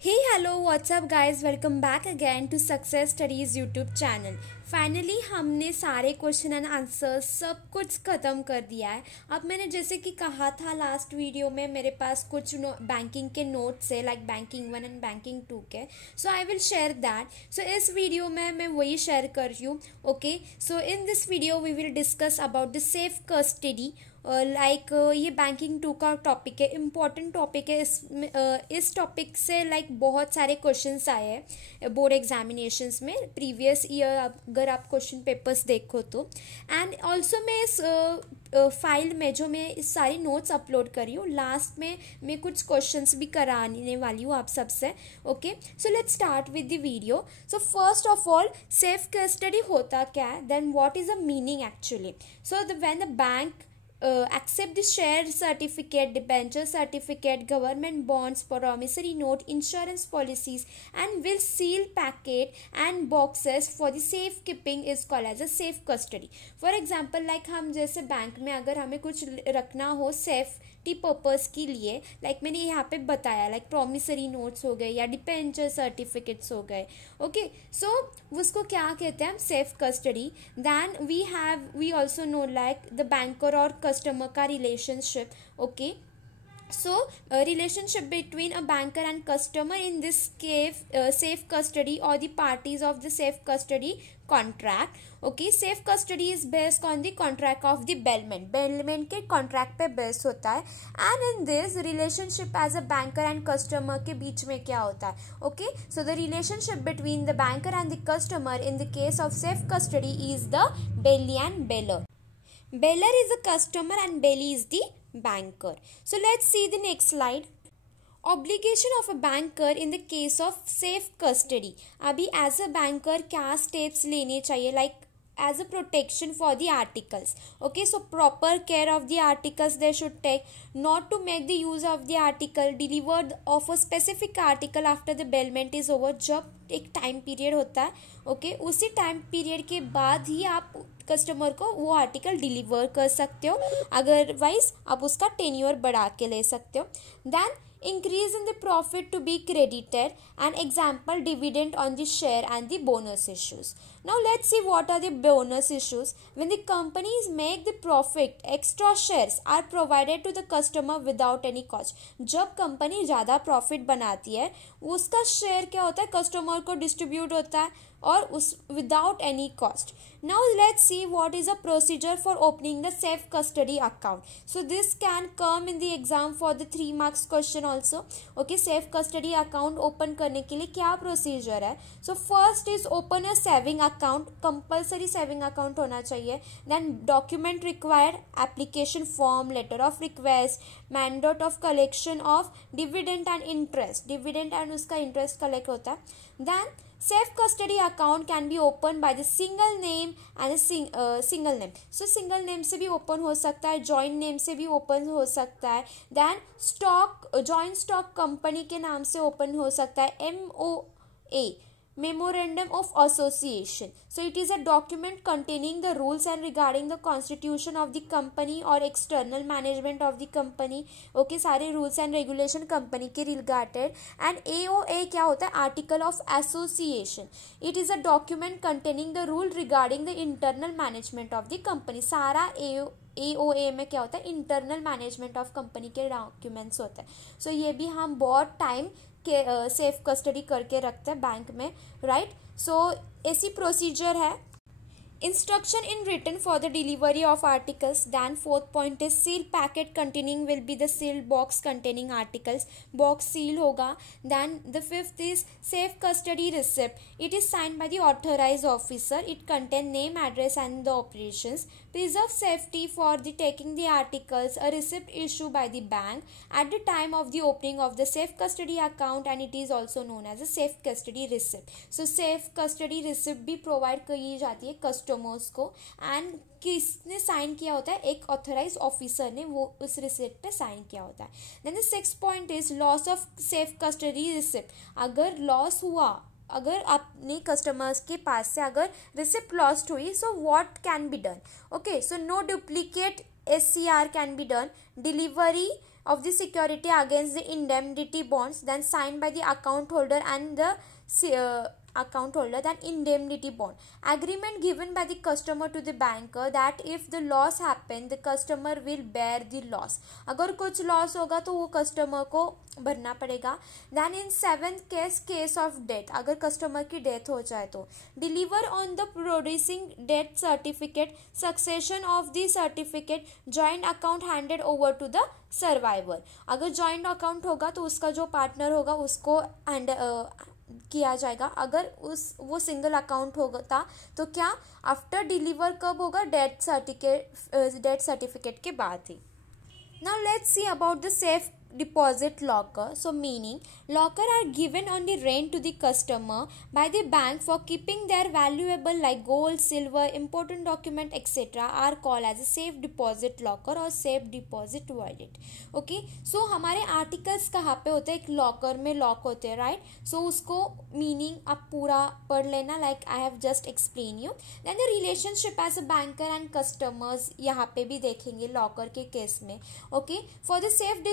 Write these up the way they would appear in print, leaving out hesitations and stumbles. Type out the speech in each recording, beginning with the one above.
Hey, hello, what's up guys? Welcome back again to Success Studies YouTube channel. Finally हमने सारे question and answer सब कुछ ख़त्म कर दिया है. अब मैंने जैसे कि कहा था लास्ट वीडियो में मेरे पास कुछ बैंकिंग के नोट्स है लाइक बैंकिंग 1 एंड बैंकिंग 2 के. So I will share that. So इस वीडियो में मैं वही शेयर कर रही हूँ. Okay, so in this video we will discuss about the safe custody. ये बैंकिंग 2 का टॉपिक है, इम्पॉर्टेंट टॉपिक है. इस टॉपिक से बहुत सारे क्वेश्चंस आए हैं बोर्ड एग्जामिनेशंस में प्रीवियस ईयर, अगर आप क्वेश्चन पेपर्स देखो तो. एंड ऑल्सो मैं इस फाइल में जो मैं इस सारी नोट्स अपलोड कर रही हूँ, लास्ट में मैं कुछ क्वेश्चंस भी कराने वाली हूँ आप सबसे. Okay, so let's start with the video. So first of all, safe custody होता क्या है, then what is the meaning actually. So when the bank accept the share certificate, debenture certificate, government bonds, promissory note, insurance policies, and will seal packet and boxes for the safe keeping is called as a safe custody. For example, like हम जैसे bank में अगर हमें कुछ रखना हो safety purpose के लिए, मैंने यहाँ पे बताया प्रॉमिसरी नोट्स हो गए या डिपेंचर सर्टिफिकेट्स हो गए. ओके, सो उसको क्या कहते हैं हम, safe custody. Then we also know the banker और कस्टमर का relationship. Okay, so relationship between a banker and customer in this case, safe custody or the parties of the safe custody contract. Okay, safe custody is based on the contract of the bailment के contract पे based होता है. and in this relationship as a banker and customer के बीच में क्या होता है. okay, so the relationship between the banker and the customer in the case of safe custody is the bailey and bailor. Bailor is a customer and bailey is the banker. So let's see the next slide. Obligation of a banker in the case of safe custody. अभी as a banker क्या steps लेने चाहिए as a protection for the articles. Okay, so proper care of the articles they should take, not to make the use of the article delivered of a specific article after the bailment is over. जब एक time period होता है, okay, उसी time period के बाद ही आप customer को वो आर्टिकल डिलीवर कर सकते हो, अदरवाइज आप उसका टेन्योर बढ़ा के ले सकते हो. Then increase in the profit to be credited, an example dividend on the share and the bonus issues. Now let's see what are the bonus issues. When the companies make the profit, extra shares are provided to the customer without any cost. जब company ज़्यादा profit बनाती है, उसका share क्या होता है, customer को distribute होता है और उस without any cost. Now let's see what is a procedure for opening the safe custody account. So this can come in the exam for the 3 marks question also. Okay, safe custody account open करने के लिए क्या procedure है. So first is open a saving account, compulsory saving account होना चाहिए. Then document required, application form, letter of request, mandate of collection of dividend and interest. Dividend and उसका interest collect होता है. Then safe custody account can be opened by the single name and a single name. So single name से भी open हो सकता है, joint name से भी open हो सकता है. Then joint stock company के नाम से open हो सकता है, MOA, Memorandum of Association. So it is a document containing the rules and regarding the constitution of the company or external management of the company. Okay, सारे rules and regulation company के related. And AOA क्या होता है, Article of Association. It is a document containing the rule regarding the internal management of the company. सारा AOA में क्या होता है, इंटरनल मैनेजमेंट ऑफ कंपनी के डॉक्यूमेंट्स होते हैं. सो ये भी हम बहुत टाइम के सेफ कस्टडी करके रखते हैं बैंक में, राइट. सो ऐसी प्रोसीजर है. Instruction in written for the delivery of articles. Then fourth point is seal packet containing will be the sealed box containing articles. Box seal होगा. Then the fifth is safe custody receipt. It is signed by the authorized officer. It contain name, address and the operations. Preserve safety for the taking the articles. A receipt issued by the bank at the time of the opening of the safe custody account, and it is also known as a safe custody receipt. So safe custody receipt भी provide की जाती है customers को. And किसने sign किया होता है, एक ऑथराइज ऑफिसर ने वो उस रिसिप्ट पे साइन किया होता है. Then the six point is loss of safe custody receipt. अगर लॉस हुआ, अगर अपने कस्टमर्स के पास से अगर रिसिप्ट लॉस्ट हुई, so what can be done. Okay, so no duplicate SCR can be done. Delivery of the security against the indemnity bonds then signed by the account holder and the account holder than indemnity bond. Agreement given by the customer to the banker that if the loss happen the customer will bear the loss. अगर कुछ loss होगा तो वो customer को भरना पड़ेगा. Then in seventh case of death, अगर customer की डेथ हो जाए तो deliver on the producing death certificate, succession of the certificate, joint account handed over to the survivor. अगर joint account होगा तो उसका जो पार्टनर होगा उसको किया जाएगा. अगर वो सिंगल अकाउंट होगा तो क्या आफ्टर डिलीवर कब होगा? डेथ सर्टिफिकेट के बाद ही. Now let's see about the safe deposit locker. So meaning locker are given on the rent to the customer by the bank for keeping their valuable like gold, silver, important document etc. are called as a safe deposit locker or safe deposit wallet. Okay, so हमारे articles कहाँ पे होते हैं? एक locker में lock होते हैं, right? So उसको meaning आप पूरा पढ़ लेना, like I have just explained you. Then the relationship as a banker and customers यहाँ पे भी देखेंगे locker के केस में. Okay, for the safe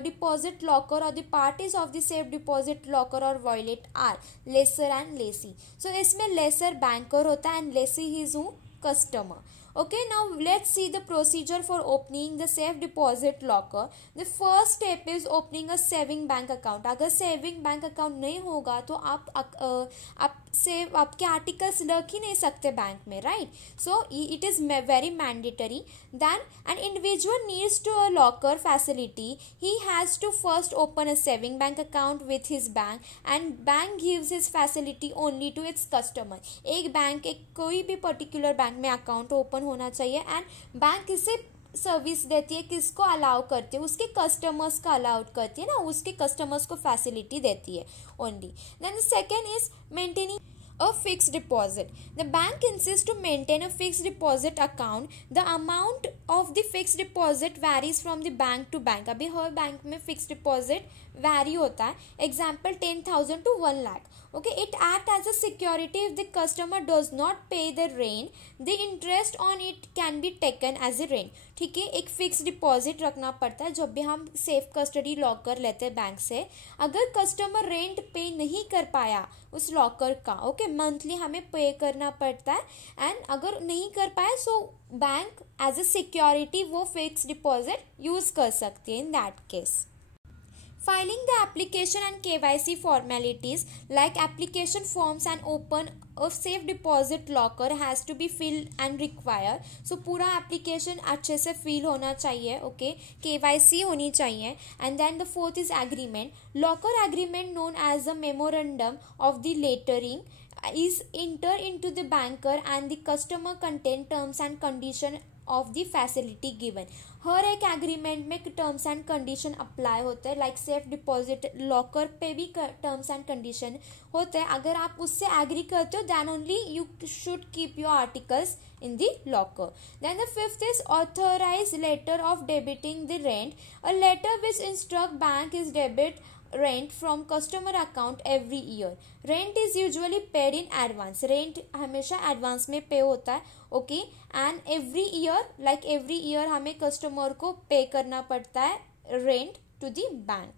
deposit locker or the parties of the safe deposit locker or wallet are lessor and lessee. So इसमें lessor banker होता है and lessee is who? Customer. Okay, now let's see the procedure for opening the safe deposit locker. The first step is opening a saving bank account. अगर saving bank account नहीं होगा तो आप save आपके articles रख ही नहीं सकते bank में, right? So it is very mandatory. Then an individual needs to a locker facility. He has to first open a saving bank account with his bank and bank gives his facility only to its customer. एक कोई भी particular bank में account open होना चाहिए and bank इसे service देती है. किसको अलाउ करती है? उसके कस्टमर्स का अलाउड करती है ना, उसके कस्टमर्स को फैसिलिटी देती है only. Then the second is maintaining a fixed deposit. The bank insists to maintain a fixed deposit account. The amount of the fixed deposit varies from the bank to bank. अभी हर bank में fixed deposit vary होता है. Example 10,000 to 1 lakh. Okay, it acts as a security if the customer does not pay the rent. The interest on it can be taken as a rent. ठीक है, एक fix deposit रखना पड़ता है जब भी हम सेफ कस्टडी लॉकर लेते हैं बैंक से. अगर कस्टमर रेंट पे नहीं कर पाया उस लॉकर का, ओके, मंथली हमें पे करना पड़ता है एंड अगर नहीं कर पाया so bank as a security वो फिक्स डिपॉजिट यूज कर सकती है in that case. Filing the application and KYC formalities like application forms and open a safe deposit locker has to be filled and required. So पूरा application अच्छे से fill होना चाहिए, okay, KYC होनी चाहिए. And then the fourth is agreement. Locker agreement known as a memorandum of the lettering is entered into the banker and the customer contain terms and condition of the facility given. हर एक agreement में terms and condition apply होते हैं. Like safe deposit locker पे भी terms and condition होते हैं. अगर आप उससे एग्री करते हो then only you should keep your articles in the locker. Then the fifth is authorized letter of debiting the rent. A letter which instruct bank is debit rent from customer account every year. Rent is usually paid in advance. Rent हमेशा advance में pay होता है, okay, and every year हमें customer को pay करना पड़ता है rent to the bank.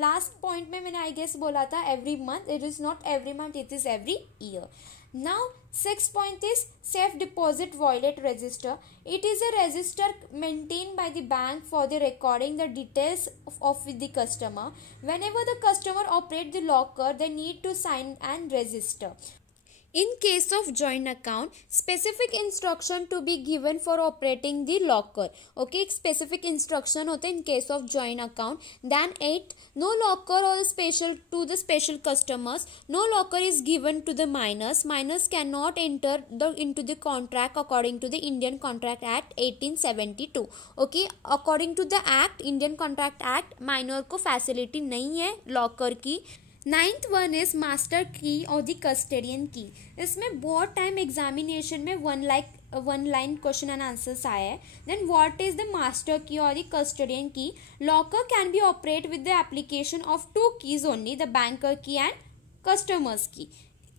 Last point में मैंने आई गेस बोला था every month. It is not every month, it is every year. Now, sixth point is safe deposit wallet register. It is a register maintained by the bank for the recording the details of the customer. Whenever the customer operate the locker, they need to sign and register. In case of joint account, specific instruction to be given for operating the locker. Okay, specific instruction होते हैं in case of joint account. Then 8, no locker or special to the special customers. No locker is given to the minors. Minors cannot enter into the contract according to the Indian Contract Act 1872. Okay, according to the Act, Indian Contract Act, minor को facility नहीं है locker की. 9th one is master key और the custodian key. इसमें बहुत time examination में one line question and answers आया है. Then what is the master key और the custodian key? Locker can be operate with the application of 2 keys only, the banker key and customers key.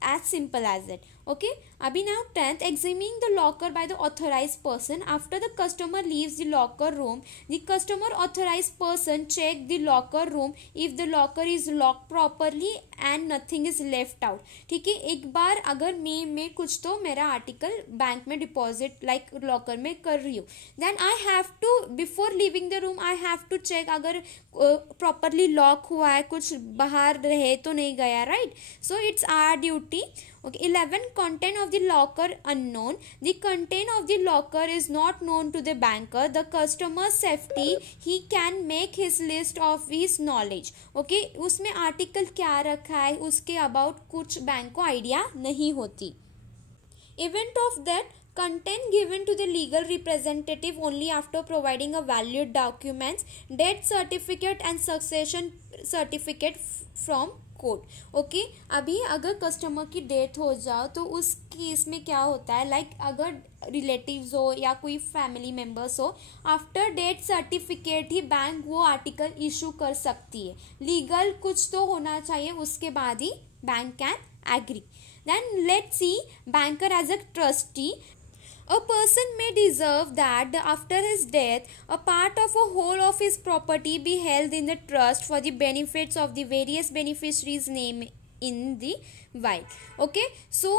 as simple as it. Okay अभी now 10th, examining the locker by the authorized person. After the customer leaves the locker room, the customer authorized person check the locker room if the locker is locked properly and nothing is left out. ठीक है, एक बार अगर मैं कुछ तो मेरा article bank में deposit like locker में कर रही हूँ, then I have to before leaving the room I have to check अगर प्रॉपरली लॉक हुआ है, कुछ बाहर रहे तो नहीं गया, right. So it's our duty. Okay, 11, content of the locker unknown. The content of the locker is not known to the banker. The customer's safety, he can make his list of his knowledge. Okay, उसमें article क्या रखा है उसके about कुछ bank को idea नहीं होती. Event of that, content given to the legal representative only after providing a valid documents, death certificate and succession certificate from court. Okay अभी अगर कस्टमर की डेथ हो जाओ तो उस केस में क्या होता है, लाइक अगर रिलेटिव्स हो या कोई फैमिली मेम्बर्स हो, आफ्टर डेथ सर्टिफिकेट ही बैंक वो आर्टिकल इशू कर सकती है. लीगल कुछ तो होना चाहिए, उसके बाद ही bank can agree. Then let's see banker as a trustee. A person may deserve that after his death, a part of a whole of his property be held in the trust for the benefits of the various beneficiaries named in the will. Okay, so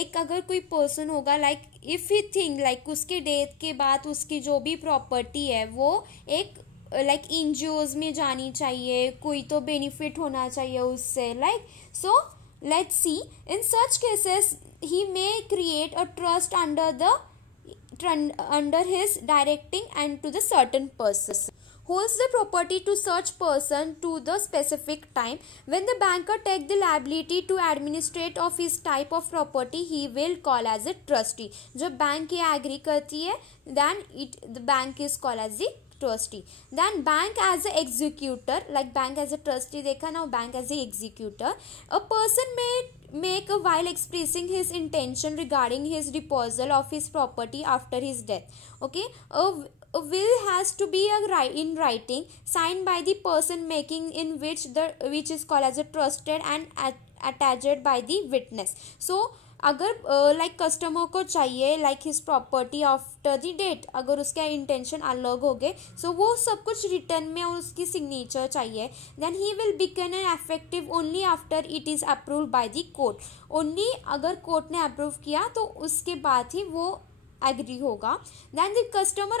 एक अगर कोई person होगा like if he think like उसके death के बाद उसकी जो भी प्रॉपर्टी है वो एक लाइक एनजीओज में जानी चाहिए, कोई तो बेनिफिट होना चाहिए उससे, like. So let's see, in such cases he may create a trust under his directing and to the certain person holds the property to such person to the specific time. When the banker take the liability to administrate of his type of property, he will call as a trustee. जब bank ये agree करती है, then the bank is called as the trustee. Then bank as a executor, like bank as a trustee देखा ना, bank as a executor. A person may make a while expressing his intention regarding his disposal of his property after his death. Okay, a will has to be in writing signed by the person making, in which is called as a trusted and attached by the witness. So अगर like customer को चाहिए like his property after the date, अगर उसका intention अलग हो गए, सो वो सब कुछ रिटर्न में और उसकी सिग्नेचर चाहिए, देन ही will become an effective only after it is approved by the court. Only अगर कोर्ट ने अप्रूव किया तो उसके बाद ही वो एग्री होगा. Then the customer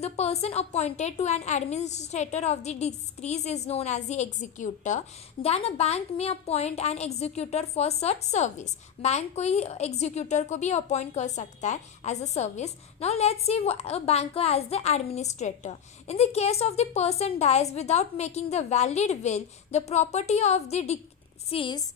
the person appointed to an administrator of the decrees is known as the executor. Then a bank may appoint an executor for such service. Bank कोई executor को भी अपॉइंट कर सकता है as a service. Now let's see a banker as the administrator. In the case of the person dies without making the valid will, the property of the deceased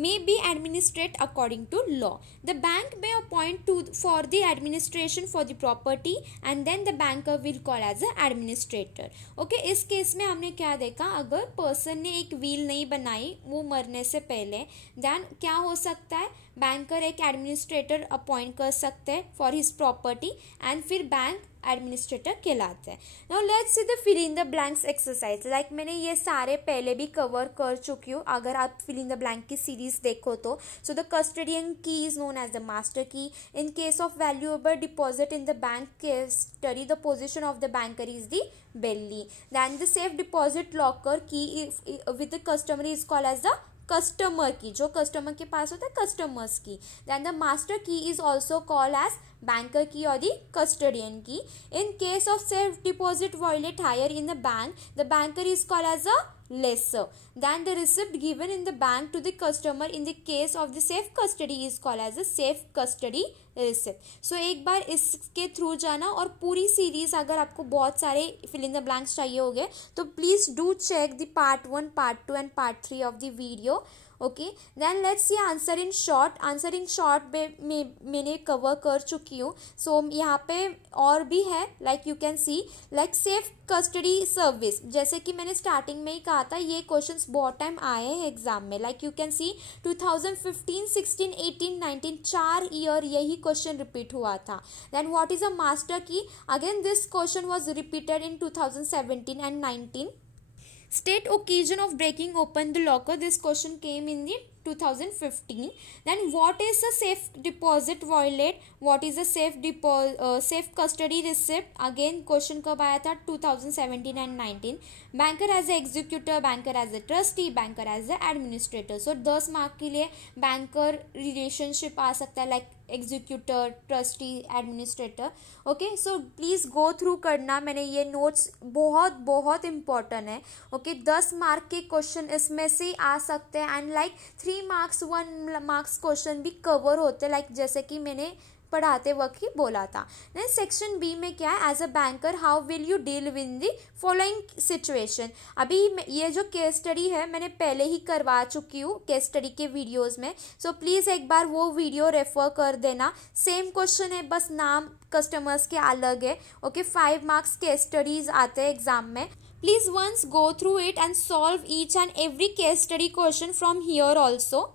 may be administered according to law. The bank may appoint for the administration for the property and then the banker will call as an administrator. Okay, इस case में हमने क्या देखा, अगर person ने एक wheel नहीं बनाई वो मरने से पहले, देन क्या हो सकता है, बैंकर एक एडमिनिस्ट्रेटर अपॉइंट कर सकते हैं फॉर हिज प्रॉपर्टी एंड फिर बैंक एडमिनिस्ट्रेटर कहलाते हैं. Now let's see the fill in the blanks exercise. Like मैंने ये सारे पहले भी कवर कर चुकी हूँ, अगर आप फिल इन द ब्लैंक की सीरीज देखो तो. So the custodian key is known as the master key. In case of valuable deposit in the bank custody, the position of the banker is the belly. Then the safe deposit locker key with the customer is called as the customer key, जो customer के पास होता है customers key. Then the master key is also called as banker key or the custodian key. In case of safe deposit wallet higher in the bank, the banker is called as a lessor. Then the receipt given in the bank to the customer in the case of the safe custody is called as a safe custody receipt. So एक बार इसके through जाना, और पूरी series अगर आपको बहुत सारे fill in the blanks चाहिए होंगे तो please do check the part 1, part 2 and part 3 of the video. Okay, then let's see answer in short. Answer in short में मैंने कवर कर चुकी हूँ. सो यहाँ पे और भी है, like you can C like safe custody service. जैसे कि मैंने स्टार्टिंग में ही कहा था, ये क्वेश्चंस बहुत टाइम आए हैं एग्जाम में. Like you can see 2015, 16, 18, 19 4 year यही क्वेश्चन रिपीट हुआ था. Then what is a master key, again this question was repeated in 2017 and 19. State occasion of breaking open the locker. This question came in the 2015. Then what is a safe deposit wallet? What is a safe custody receipt? Again question कब आया था? 2017 and 19. Banker as a executor, banker as a trustee, banker as a administrator. So 10 mark के लिए banker relationship आ सकता है, like executor, trustee, administrator. Okay, so please go through करना. मैंने ये नोट्स बहुत बहुत इंपॉर्टेंट है. ओके, 10 मार्क के क्वेश्चन इसमें से आ सकते हैं and like 3 marks 1 marks question भी कवर होते हैं, लाइक जैसे कि मैंने पढ़ाते वक्त ही बोला था. देन सेक्शन बी में क्या है? As a banker how will you deal with the following situation. अभी ये जो केस स्टडी है मैंने पहले ही करवा चुकी हूँ केस स्टडी के वीडियोस में, सो प्लीज़ एक बार वो वीडियो रेफर कर देना. सेम क्वेश्चन है, बस नाम कस्टमर्स के अलग है. ओके, 5 मार्क्स केस स्टडीज आते हैं एग्जाम में. Please once go through it and solve each and every case study question from here also.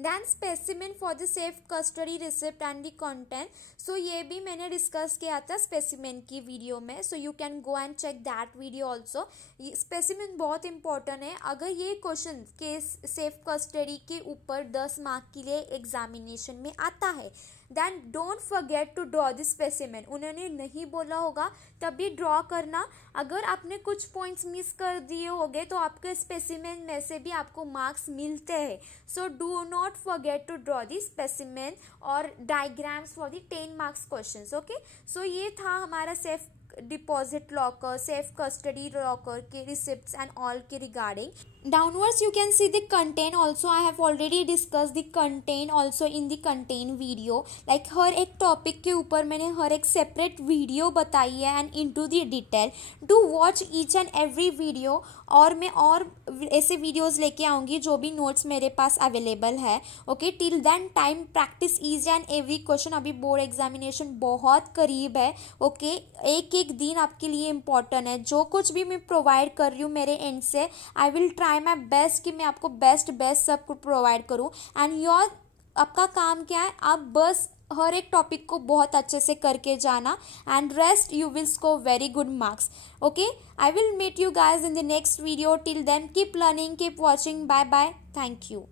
Then specimen for the safe custody receipt and the content. So ये भी मैंने discuss किया था specimen की video में, so you can go and check that video also. Specimen बहुत important है. अगर ये क्वेश्चन केस सेफ कस्टडी के ऊपर 10 मार्क के लिए एग्जामिनेशन में आता है, then don't forget to draw the specimen. उन्होंने नहीं बोला होगा तभी ड्रॉ करना. अगर आपने कुछ पॉइंट्स मिस कर दिए होंगे तो आपके स्पेसिमेन में से भी आपको मार्क्स मिलते हैं. So do not forget to draw the specimen और diagrams for the 10 marks questions. Okay, so ये था हमारा safe deposit locker, safe custody locker के रिसिप्ट्स एंड ऑल के regarding. Downwards you can see the content also. I have already discussed the content also in the content video. Like हर एक topic के ऊपर मैंने हर एक सेपरेट वीडियो बताई है and into the detail. Do watch each and every video. और मैं और ऐसे वीडियोस लेके आऊँगी जो भी नोट्स मेरे पास अवेलेबल है. Okay, till then time practice each and every question. अभी बोर्ड एग्जामिनेशन बहुत करीब है. ओके, एक एक दिन आपके लिए इम्पॉर्टेंट है. जो कुछ भी मैं प्रोवाइड कर रही हूँ मेरे एंड से, I will try my best कि मैं आपको बेस्ट सब कुछ प्रोवाइड करूँ. एंड योर आपका काम क्या है? आप बस हर एक टॉपिक को बहुत अच्छे से करके जाना and rest you will score very good marks. Okay, I will meet you guys in the next video. Till then keep learning, keep watching. Bye bye. Thank you.